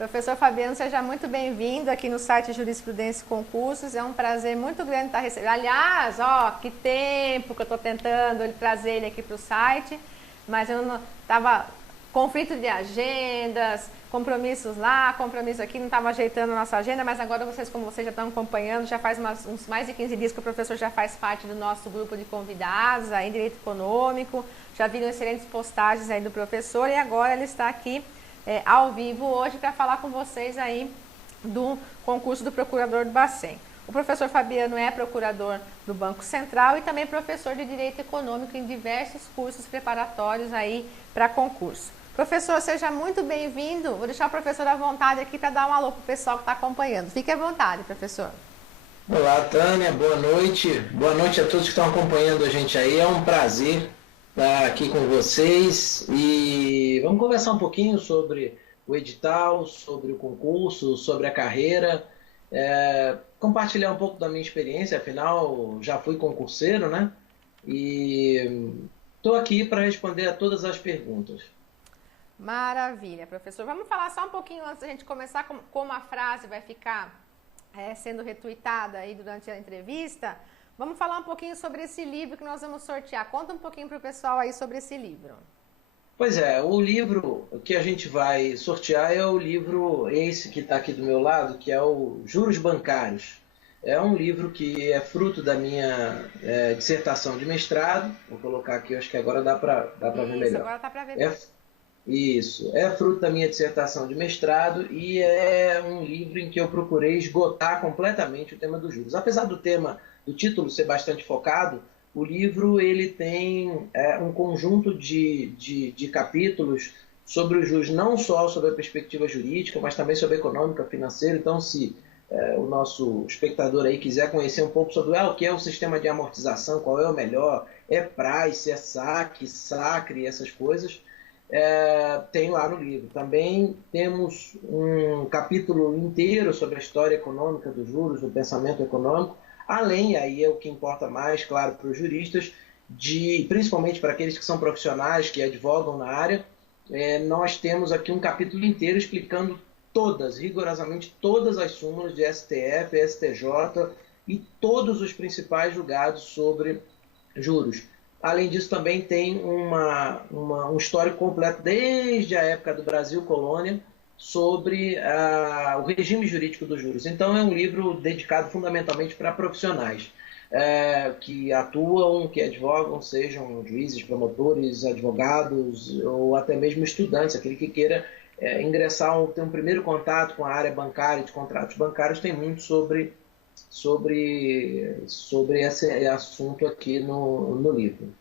Professor Fabiano, seja muito bem-vindo aqui no site Jurisprudência e Concursos. É um prazer muito grande estar recebendo. Aliás, que tempo que eu estou tentando trazer ele aqui para o site, mas eu não estava conflito de agendas, compromissos lá, compromisso aqui, não estava ajeitando a nossa agenda, mas agora como vocês já estão acompanhando, já faz uns mais de 15 dias que o professor já faz parte do nosso grupo de convidados aí em Direito Econômico, já viram excelentes postagens aí do professor e agora ele está aqui ao vivo hoje para falar com vocês aí do concurso do Procurador do Bacen. O professor Fabiano é procurador do Banco Central e também professor de Direito Econômico em diversos cursos preparatórios aí para concurso. Professor, seja muito bem-vindo. Vou deixar o professor à vontade aqui para dar um alô para o pessoal que está acompanhando. Fique à vontade, professor. Olá, Tânia, boa noite. Boa noite a todos que estão acompanhando a gente aí. É um prazer estar aqui com vocês e vamos conversar um pouquinho sobre o edital, sobre o concurso, sobre a carreira, compartilhar um pouco da minha experiência, afinal já fui concurseiro, né? E estou aqui para responder a todas as perguntas. Maravilha, professor. Vamos falar só um pouquinho antes da gente começar como a frase vai ficar sendo retuitada aí durante a entrevista. Vamos falar um pouquinho sobre esse livro que nós vamos sortear. Conta um pouquinho para o pessoal aí sobre esse livro. Pois é, o livro que a gente vai sortear é o livro esse que está aqui do meu lado, que é o Juros Bancários. É um livro que é fruto da minha dissertação de mestrado. Vou colocar aqui, acho que agora dá para ver melhor. Isso, agora dá para ver bem. Isso, é fruto da minha dissertação de mestrado e é um livro em que eu procurei esgotar completamente o tema dos juros. Apesar do título ser bastante focado, o livro ele tem um conjunto de capítulos sobre os juros, não só sobre a perspectiva jurídica, mas também sobre a econômica, financeira. Então, se o nosso espectador aí quiser conhecer um pouco sobre o que é o sistema de amortização, qual é o melhor, é price, é saque, sacre, essas coisas, tem lá no livro. Também temos um capítulo inteiro sobre a história econômica dos juros, do pensamento econômico, além, aí é o que importa mais, claro, para os juristas, principalmente para aqueles que são profissionais, que advogam na área, nós temos aqui um capítulo inteiro explicando rigorosamente todas as súmulas de STF, STJ e todos os principais julgados sobre juros. Além disso, também tem um histórico completo desde a época do Brasil colônia sobre o regime jurídico dos juros. Então, é um livro dedicado fundamentalmente para profissionais que atuam, que advogam, sejam juízes, promotores, advogados ou até mesmo estudantes, aquele que queira ingressar, ter um primeiro contato com a área bancária, de contratos bancários, tem muito sobre esse assunto aqui no livro.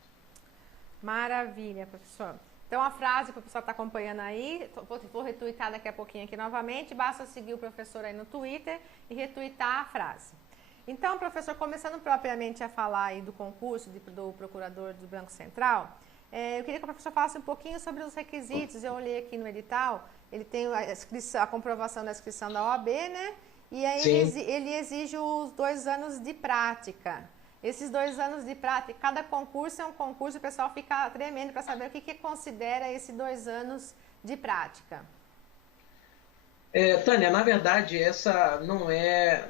Maravilha, professor. Então, a frase que o pessoal está acompanhando aí, vou retuitar daqui a pouquinho aqui novamente, basta seguir o professor aí no Twitter e retuitar a frase. Então, professor, começando propriamente a falar aí do concurso do Procurador do Banco Central, eu queria que o professor falasse um pouquinho sobre os requisitos. Eu olhei aqui no edital, ele tem a comprovação da inscrição da OAB, né? E aí ele exige os 2 anos de prática. Esses 2 anos de prática, cada concurso é um concurso, o pessoal fica tremendo para saber o que considera esses 2 anos de prática. Tânia, na verdade, essa não é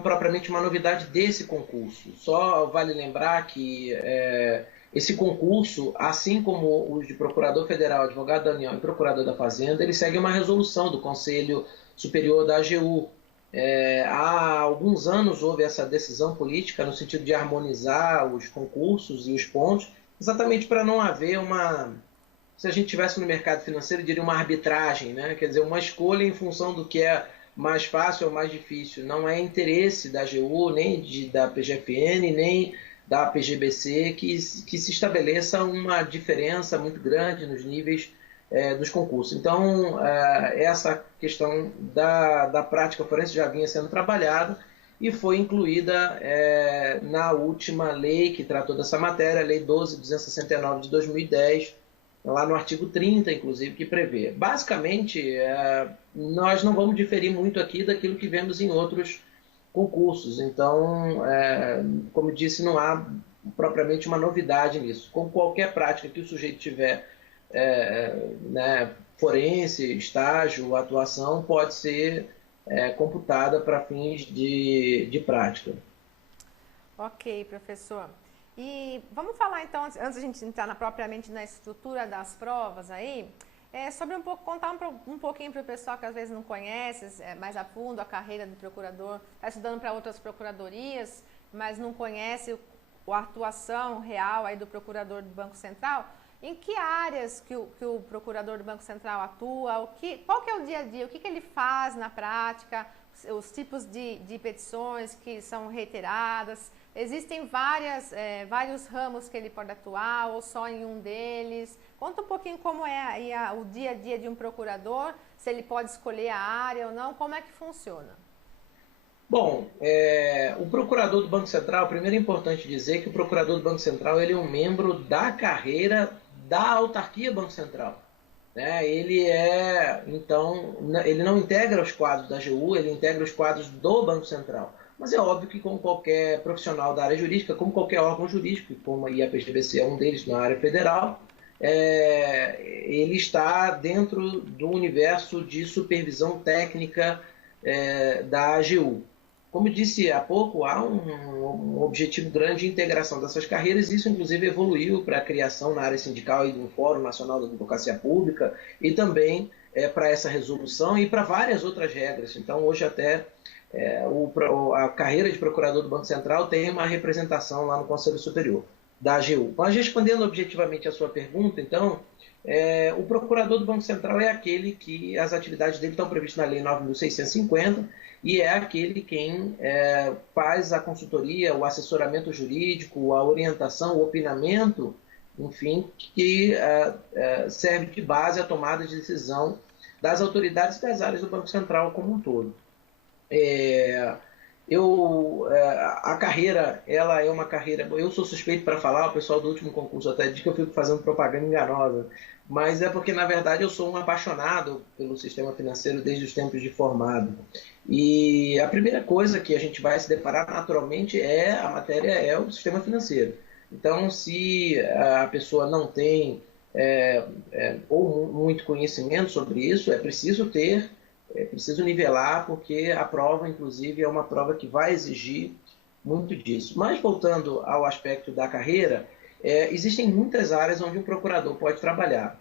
propriamente uma novidade desse concurso. Só vale lembrar que esse concurso, assim como os de Procurador Federal, Advogado da União e Procurador da Fazenda, ele segue uma resolução do Conselho Superior da AGU. Há alguns anos houve essa decisão política no sentido de harmonizar os concursos e os pontos, exatamente para não haver se a gente tivesse no mercado financeiro, diria uma arbitragem, né? Quer dizer, uma escolha em função do que é mais fácil ou mais difícil. Não é interesse da AGU, nem da PGFN, nem da PGBC que se estabeleça uma diferença muito grande nos níveis dos concursos. Então, essa questão da prática forense já vinha sendo trabalhada e foi incluída na última lei que tratou dessa matéria, a Lei 12.269 de 2010, lá no artigo 30, inclusive, que prevê. Basicamente, nós não vamos diferir muito aqui daquilo que vemos em outros concursos. Então, como disse, não há propriamente uma novidade nisso. Com qualquer prática que o sujeito tiver forense, estágio, atuação, pode ser computada para fins de prática. Ok, professor. E vamos falar então, antes de a gente entrar propriamente na estrutura das provas aí, sobre contar um pouquinho para o pessoal que às vezes não conhece mais a fundo a carreira do procurador, está estudando para outras procuradorias, mas não conhece a atuação real aí do procurador do Banco Central. Em que áreas que o procurador do Banco Central atua? Qual que é o dia a dia? O que ele faz na prática? Os tipos de petições que são reiteradas? Existem vários ramos que ele pode atuar ou só em um deles? Conta um pouquinho como é aí o dia a dia de um procurador, se ele pode escolher a área ou não, como é que funciona? Bom, o procurador do Banco Central, primeiro é importante dizer que o procurador do Banco Central ele é um membro da carreira da autarquia Banco Central. Né? Então, ele não integra os quadros da AGU, ele integra os quadros do Banco Central. Mas é óbvio que, como qualquer profissional da área jurídica, como qualquer órgão jurídico, como a IAPGBC é um deles na área federal, ele está dentro do universo de supervisão técnica da AGU. Como disse há pouco, há um objetivo grande de integração dessas carreiras, e isso inclusive evoluiu para a criação na área sindical e do Fórum Nacional da Advocacia Pública, e também para essa resolução e para várias outras regras. Então, hoje até a carreira de procurador do Banco Central tem uma representação lá no Conselho Superior da AGU. Mas respondendo objetivamente a sua pergunta, então, o procurador do Banco Central é aquele que as atividades dele estão previstas na Lei 9.650 e é aquele quem faz a consultoria, o assessoramento jurídico, a orientação, o opinamento, enfim, que serve de base à tomada de decisão das autoridades das áreas do Banco Central como um todo. A carreira, ela é uma carreira... Eu sou suspeito para falar, o pessoal do último concurso até diz que eu fico fazendo propaganda enganosa, mas é porque, na verdade, eu sou um apaixonado pelo sistema financeiro desde os tempos de formado. E a primeira coisa que a gente vai se deparar naturalmente a matéria é o sistema financeiro. Então, se a pessoa não tem ou muito conhecimento sobre isso, é preciso nivelar, porque a prova, inclusive, é uma prova que vai exigir muito disso. Mas, voltando ao aspecto da carreira, existem muitas áreas onde um procurador pode trabalhar.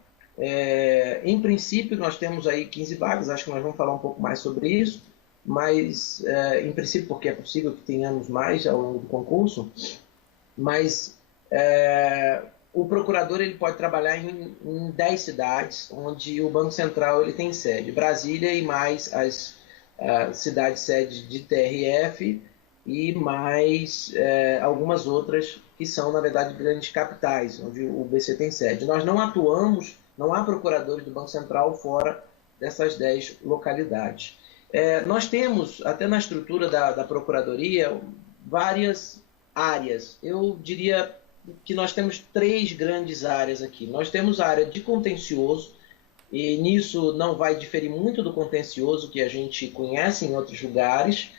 Em princípio, nós temos aí 15 vagas, acho que nós vamos falar um pouco mais sobre isso, mas, em princípio, porque é possível que tenhamos mais ao longo do concurso, mas o procurador ele pode trabalhar em 10 cidades, onde o Banco Central ele tem sede. Brasília e mais as cidades sedes de TRF e mais algumas outras que são, na verdade, grandes capitais, onde o BC tem sede. Nós não atuamos, não há procuradores do Banco Central fora dessas 10 localidades. Nós temos, até na estrutura da Procuradoria, várias áreas. Eu diria que nós temos 3 grandes áreas aqui. Nós temos a área de contencioso, e nisso não vai diferir muito do contencioso que a gente conhece em outros lugares,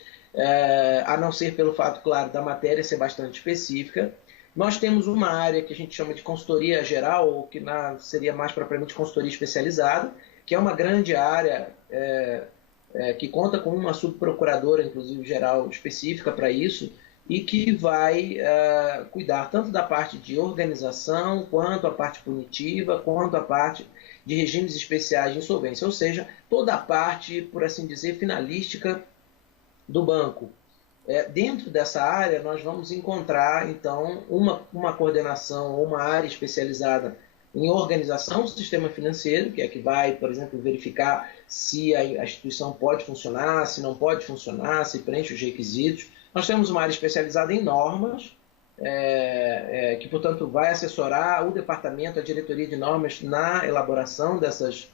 a não ser pelo fato, claro, da matéria ser bastante específica. Nós temos uma área que a gente chama de consultoria geral, ou que seria mais propriamente consultoria especializada, que é uma grande área que conta com uma subprocuradora, inclusive geral, específica para isso, e que vai cuidar tanto da parte de organização, quanto a parte punitiva, quanto a parte de regimes especiais de insolvência, ou seja, toda a parte, por assim dizer, finalística do banco. Dentro dessa área, nós vamos encontrar, então, uma coordenação ou uma área especializada em organização do sistema financeiro, que é que vai, por exemplo, verificar se a instituição pode funcionar, se não pode funcionar, se preenche os requisitos. Nós temos uma área especializada em normas, que, portanto, vai assessorar o departamento, a diretoria de normas na elaboração dessas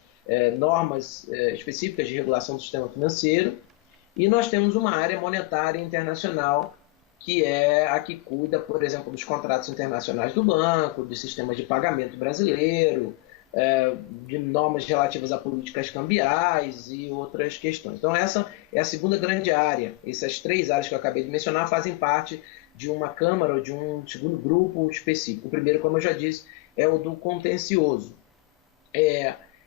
normas específicas de regulação do sistema financeiro. E nós temos uma área monetária internacional, que é a que cuida, por exemplo, dos contratos internacionais do banco, dos sistemas de pagamento brasileiro, de normas relativas a políticas cambiais e outras questões. Então, essa é a segunda grande área. Essas 3 áreas que eu acabei de mencionar fazem parte de uma câmara ou de um segundo grupo específico. O primeiro, como eu já disse, é o do contencioso.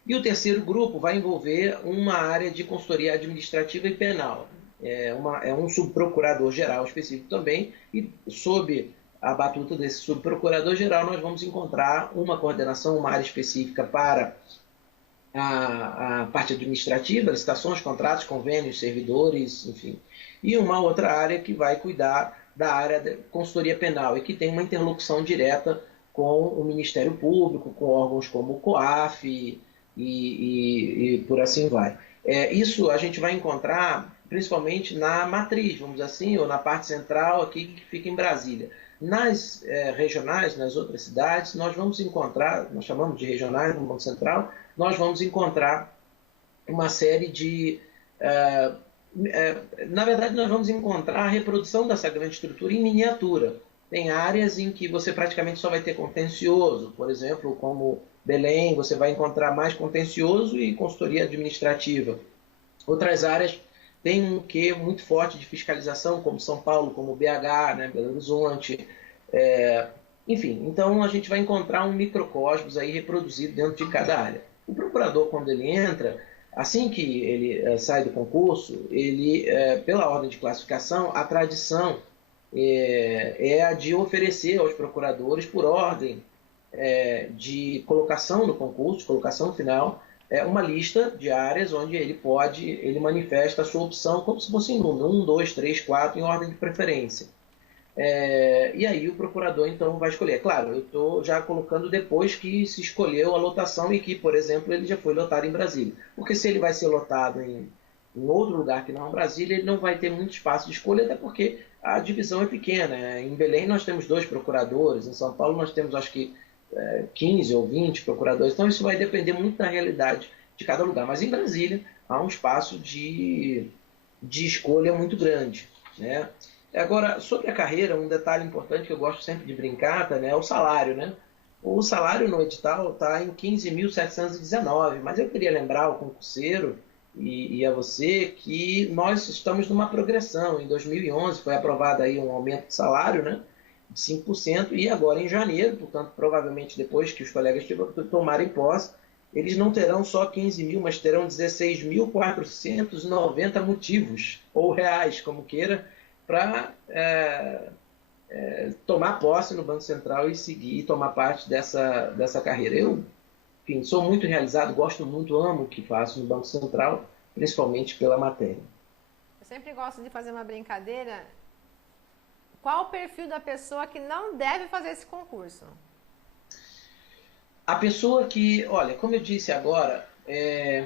E o terceiro grupo vai envolver uma área de consultoria administrativa e penal. É um subprocurador-geral específico também, e sob a batuta desse subprocurador-geral nós vamos encontrar uma coordenação, uma área específica para a parte administrativa, licitações, contratos, convênios, servidores, enfim. E uma outra área que vai cuidar da área de consultoria penal e que tem uma interlocução direta com o Ministério Público, com órgãos como o COAF e por assim vai. Isso a gente vai encontrar principalmente na matriz, vamos dizer assim, ou na parte central aqui que fica em Brasília. Nas regionais, nas outras cidades, nós vamos encontrar, nós chamamos de regionais no Banco Central, nós vamos encontrar uma série de... na verdade, nós vamos encontrar a reprodução dessa grande estrutura em miniatura. Tem áreas em que você praticamente só vai ter contencioso, por exemplo, como Belém, você vai encontrar mais contencioso e consultoria administrativa. Outras áreas têm um quê muito forte de fiscalização, como São Paulo, como BH, né, Belo Horizonte. Enfim, então a gente vai encontrar um microcosmos aí reproduzido dentro de cada área. O procurador, quando ele entra, assim que ele sai do concurso, ele, pela ordem de classificação, a tradição é a de oferecer aos procuradores, por ordem de colocação no concurso, colocação final, uma lista de áreas onde ele manifesta a sua opção como se fosse em número, 1, 2, 3, 4, em ordem de preferência. E aí o procurador então vai escolher. Claro, eu estou já colocando depois que se escolheu a lotação e que, por exemplo, ele já foi lotado em Brasília. Porque se ele vai ser lotado em outro lugar que não Brasília, ele não vai ter muito espaço de escolha, até porque a divisão é pequena. Em Belém nós temos 2 procuradores, em São Paulo nós temos acho que 15 ou 20 procuradores, então isso vai depender muito da realidade de cada lugar. Mas em Brasília há um espaço de escolha muito grande, né? Agora, sobre a carreira, um detalhe importante que eu gosto sempre de brincar, né, é o salário, né? O salário no edital está em 15.719, mas eu queria lembrar ao concurseiro e a você que nós estamos numa progressão. Em 2011 foi aprovado aí um aumento de salário, né, de 5%, e agora em janeiro, portanto, provavelmente depois que os colegas tomarem posse, eles não terão só 15 mil, mas terão 16.490 motivos, ou reais, como queira, para tomar posse no Banco Central e seguir e tomar parte dessa carreira. Eu, enfim, sou muito realizado, gosto muito, amo o que faço no Banco Central, principalmente pela matéria. Eu sempre gosto de fazer uma brincadeira. Qual o perfil da pessoa que não deve fazer esse concurso? A pessoa que, olha, como eu disse agora, é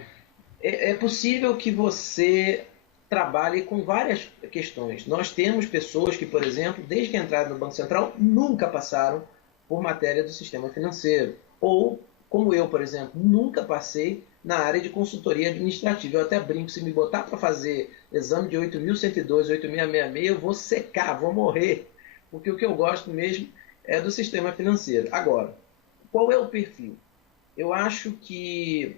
possível que você trabalhe com várias questões. Nós temos pessoas que, por exemplo, desde que entraram no Banco Central, nunca passaram por matéria do sistema financeiro. Ou, como eu, por exemplo, nunca passei na área de consultoria administrativa. Eu até brinco, se me botar para fazer exame de 8.102, 8.666, eu vou secar, vou morrer. Porque o que eu gosto mesmo é do sistema financeiro. Agora, qual é o perfil? Eu acho que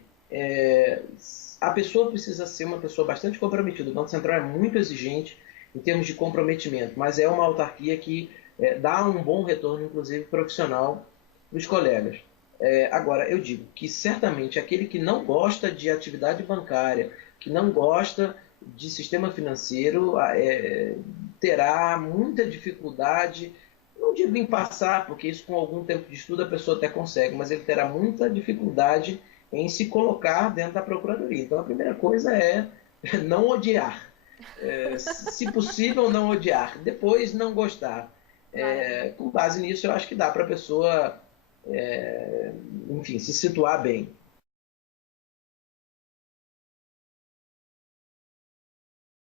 a pessoa precisa ser uma pessoa bastante comprometida. O Banco Central é muito exigente em termos de comprometimento, mas é uma autarquia que dá um bom retorno, inclusive profissional, para os colegas. Agora, eu digo que certamente aquele que não gosta de atividade bancária, que não gosta de sistema financeiro, terá muita dificuldade, não digo em passar, porque isso com algum tempo de estudo a pessoa até consegue, mas ele terá muita dificuldade em se colocar dentro da Procuradoria. Então, a primeira coisa é não odiar. Se possível, não odiar. Depois, não gostar. Com base nisso, eu acho que dá para a pessoa, enfim, se situar bem.